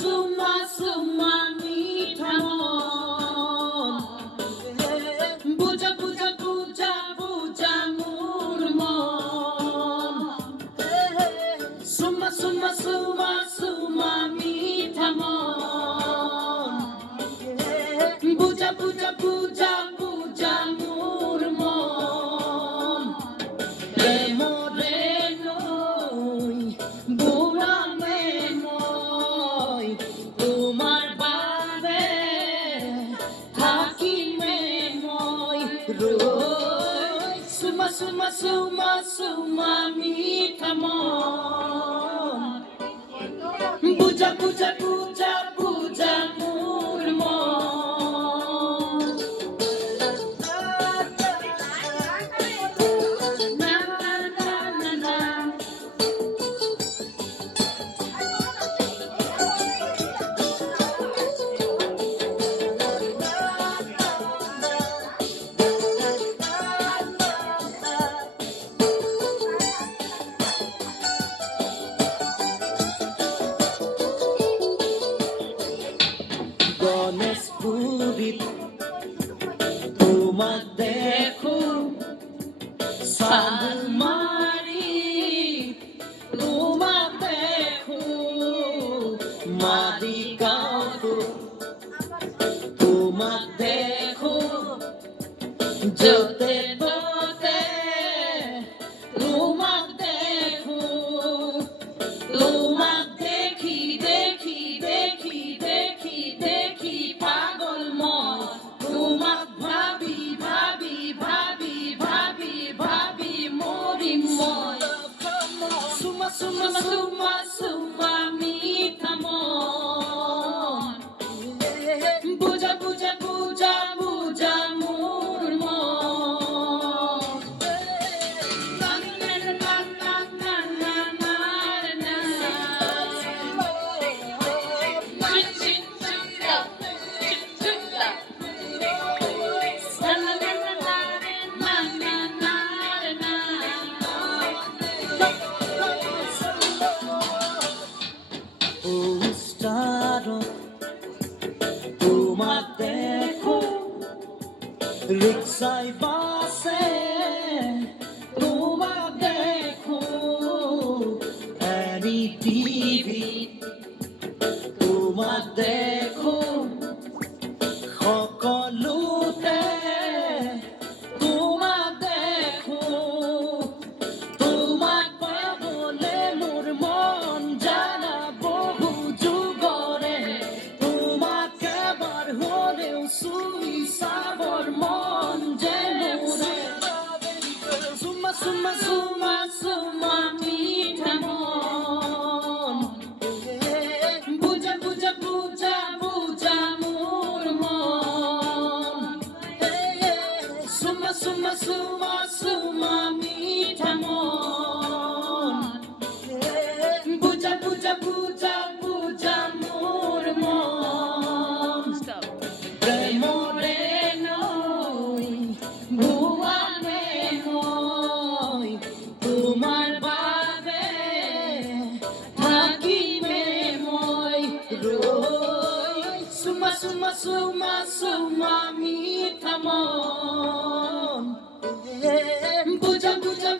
সুমা সুমা মিঠা মন বুঝা বুঝা বুঝা বুঝা মোর মন সুমা সুমা সুমা সুমা মিঠা মন বুঝা বুঝা বুঝা বুঝা মোর মন মোরে নই বুড়ামে নই তোমার বাবে থাকিমে নই রই সুমা সুমা সুমা সুমা মিঠা মন বুঝা বুঝা বুঝা বুঝা মোর মন না না না না না গণেশপুরীত তোমাক দেখো সালমারি তোমাক দেখো মালিগাঁওতো তোমাক দেখো যতে ততে তোমাক দেখো তোমাক দেখি দেখি দেখি দেখি দেখি পাগল মন তোমাক ভাবি ভাবি ভাবি ভাবি ভাবি মরি মন সুমা সুমা সুমা সুমা মিঠা মন বুঝা বুঝা বুঝা বুঝা মোর মন না না না না না না না না চিন চিন চিলা চিলা না না না না না না না না ও স্টার তোমাক দেখো রিক্সায় বাসে তোমাক দেখো এনি টিভি তোমাক দেখো সকলোতে তোমাক দেখো তোমাক পাবলে মোৰ মন জানা বহু যুগৰে তোমাক এবাৰ হলেও চুই চাবৰ মন যে মোৰে সুমা সুমা সুমা সুমা মিঠা মন বুঝা বুঝা বুঝা বুঝা মোর মন সুমা সুমা সুমা সুমা মিঠা মন বুঝা বুঝা বুঝা বুঝা মোর মন প্রেমরে নই ভুয়ানে নই তোমার বাবে থাকিমে মই রই সুমা সুমা সুমা সুমা মিঠা মন বুঝা বুঝা